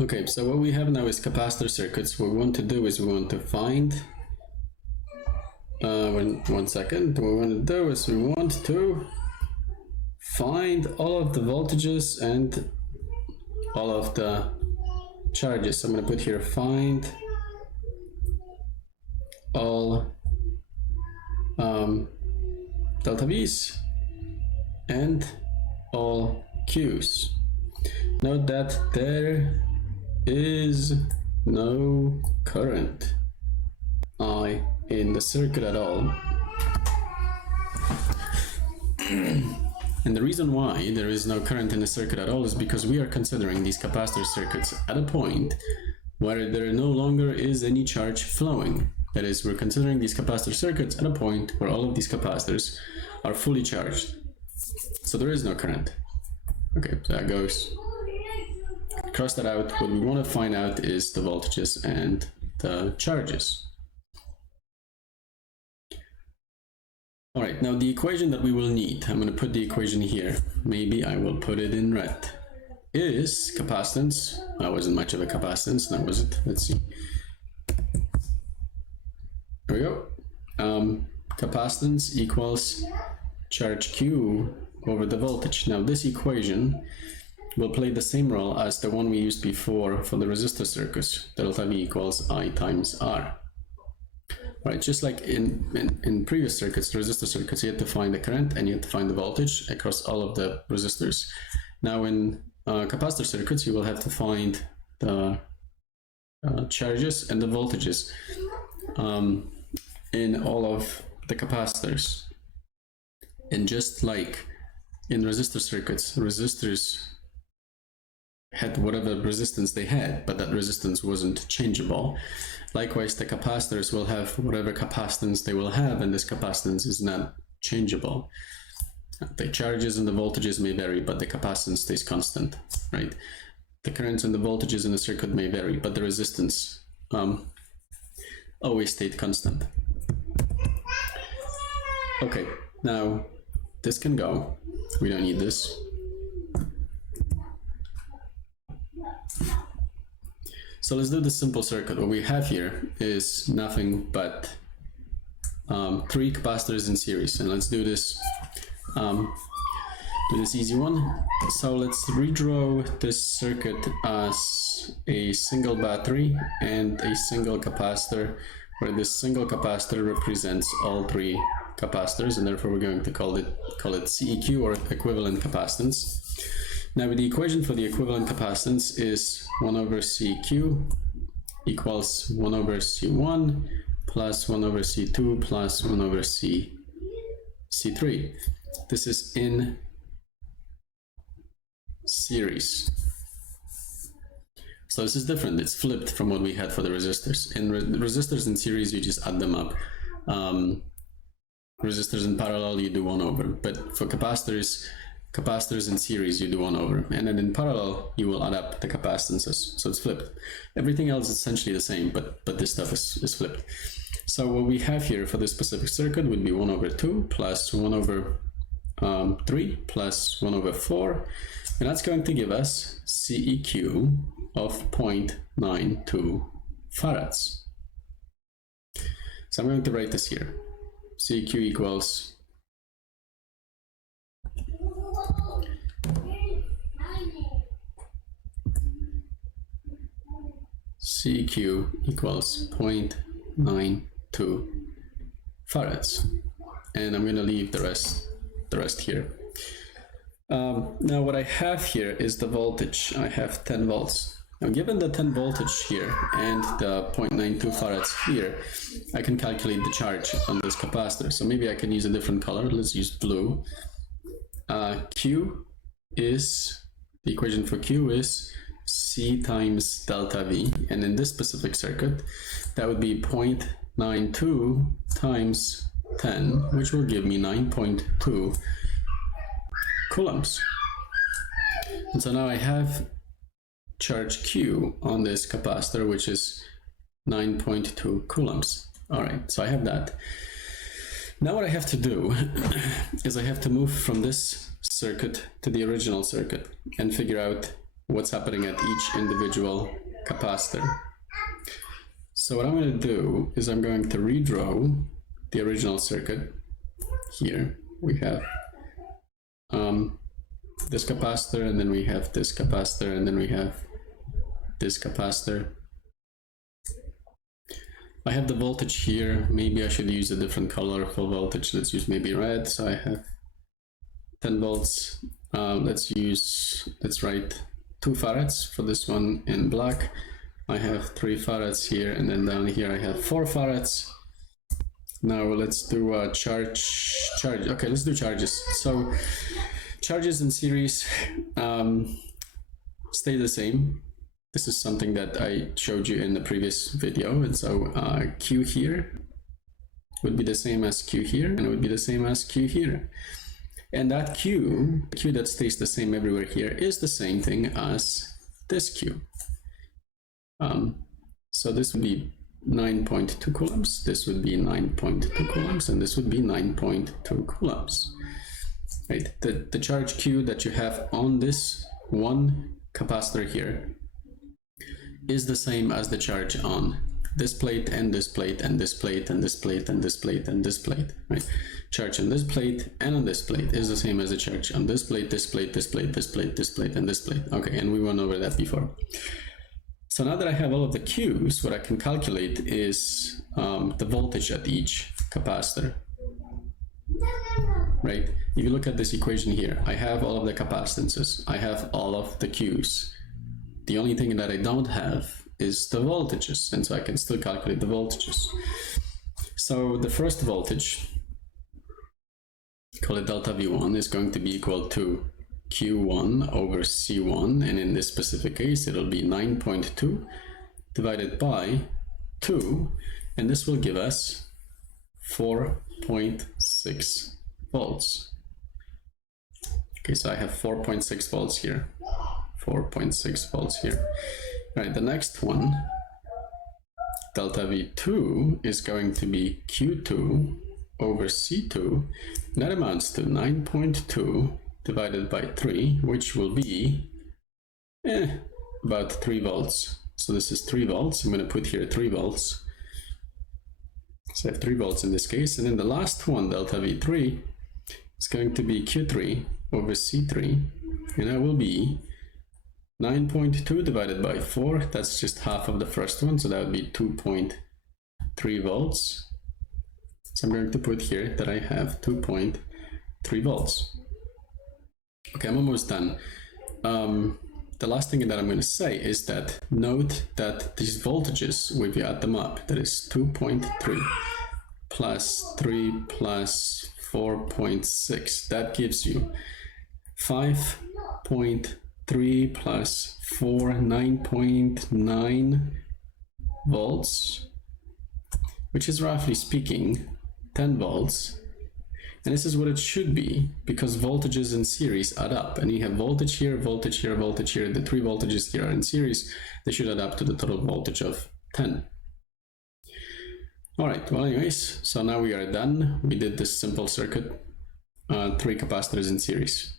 Okay, so what we have now is capacitor circuits. What we want to do is we want to find, one second, what we want to do is we want to find all of the voltages and all of the charges. So I'm going to put here find all delta V's and all Q's. Note that there is no current I in the circuit at all. And the reason why there is no current in the circuit at all is because we are considering these capacitor circuits at a point where there no longer is any charge flowing. That is, we're considering these capacitor circuits at a point where all of these capacitors are fully charged. So there is no current. Okay, so that goes. Cross that out. What we want to find out is the voltages and the charges. All right, now the equation that we will need, I'm going to put the equation here. Maybe I will put it in red. Is capacitance. That wasn't much of a capacitance, now was it? Let's see. There we go. Capacitance equals charge Q over the voltage. Now this equation will play the same role as the one we used before for the resistor circuits. Delta V equals I times R. Right, just like in previous circuits, the resistor circuits, you had to find the current and you had to find the voltage across all of the resistors. Now in capacitor circuits, you will have to find the charges and the voltages in all of the capacitors. And just like in resistor circuits, resistors had whatever resistance they had, but that resistance wasn't changeable. Likewise, the capacitors will have whatever capacitance they will have, and this capacitance is not changeable. The charges and the voltages may vary, but the capacitance stays constant, right? The currents and the voltages in the circuit may vary, but the resistance always stayed constant. Okay, now this can go. We don't need this. So let's do the simple circuit. What we have here is nothing but 3 capacitors in series, and let's do this easy one. So let's redraw this circuit as a single battery and a single capacitor, where this single capacitor represents all 3 capacitors, and therefore we're going to call it CEQ, or equivalent capacitance. Now the equation for the equivalent capacitance is 1 over CQ equals 1 over C1 plus 1 over C2 plus 1 over C3. This is in series. So this is different. It's flipped from what we had for the resistors. In resistors in series, you just add them up. Resistors in parallel, you do 1 over. But for capacitors in series, you do 1 over. And then in parallel, you will add up the capacitances. So it's flipped. Everything else is essentially the same, but this stuff is flipped. So what we have here for this specific circuit would be 1 over 2 plus 1 over 3 plus 1 over 4. And that's going to give us CEQ of 0.92 farads. So I'm going to write this here. CEQ equals CEQ equals 0.92 farads, and I'm going to leave the rest here. Now what I have here is the voltage. I have 10 volts. Now given the 10 voltage here and the 0.92 farads here, I can calculate the charge on this capacitor. So maybe I can use a different color. Let's use blue. Q is, the equation for Q is C times delta V, and in this specific circuit that would be 0.92 times 10, which will give me 9.2 coulombs. And so now I have charge Q on this capacitor, which is 9.2 coulombs. All right, so I have that. Now what I have to do is I have to move from this circuit to the original circuit and figure out what's happening at each individual capacitor. So what I'm going to do is I'm going to redraw the original circuit. Here we have this capacitor, and then we have this capacitor, and then we have this capacitor. I have the voltage here. Maybe I should use a different color for voltage. Let's use maybe red. So I have 10 volts. Let's write 2 farads for this one in black. I have 3 farads here, and then down here I have 4 farads. Now let's do a charge. Okay, let's do charges. So charges in series stay the same. This is something that I showed you in the previous video. And so Q here would be the same as Q here, and it would be the same as Q here. And that Q that stays the same everywhere here is the same thing as this Q. So this would be 9.2 coulombs, this would be 9.2 coulombs, and this would be 9.2 coulombs. Right? The charge Q that you have on this one capacitor here is the same as the charge on this plate and this plate and this plate and this plate and this plate and this plate. Right? Charge on this plate and on this plate is the same as the charge on this plate, this plate, this plate, this plate, this plate, and this plate. Okay, and we went over that before. So now that I have all of the Qs, what I can calculate is the voltage at each capacitor. Right? If you look at this equation here, I have all of the capacitances, I have all of the Qs. The only thing that I don't have is the voltages, and so I can still calculate the voltages. So the first voltage, call it delta V1, is going to be equal to Q1 over C1, and in this specific case it'll be 9.2 divided by 2, and this will give us 4.6 volts. Okay, so I have 4.6 volts here, 4.6 volts here. All right, the next one, delta V2, is going to be Q2 over C2, and that amounts to 9.2 divided by 3, which will be about 3 volts. So this is 3 volts. I'm going to put here 3 volts. So I have 3 volts in this case. And then the last one, delta V3, is going to be Q3 over C3, and that will be 9.2 divided by 4. That's just half of the first one, so that would be 2.3 volts. So I'm going to put here that I have 2.3 volts. Okay, I'm almost done. The last thing that I'm going to say is that note that these voltages, if you add them up, that is 2.3 plus 3 plus 4.6, that gives you 5.3 plus 4, 9.9 volts, which is roughly speaking 10 volts. And this is what it should be, because voltages in series add up, and you have voltage here, voltage here, voltage here. The 3 voltages here are in series. They should add up to the total voltage of 10. All right, well anyways, so now we are done. We did this simple circuit, 3 capacitors in series.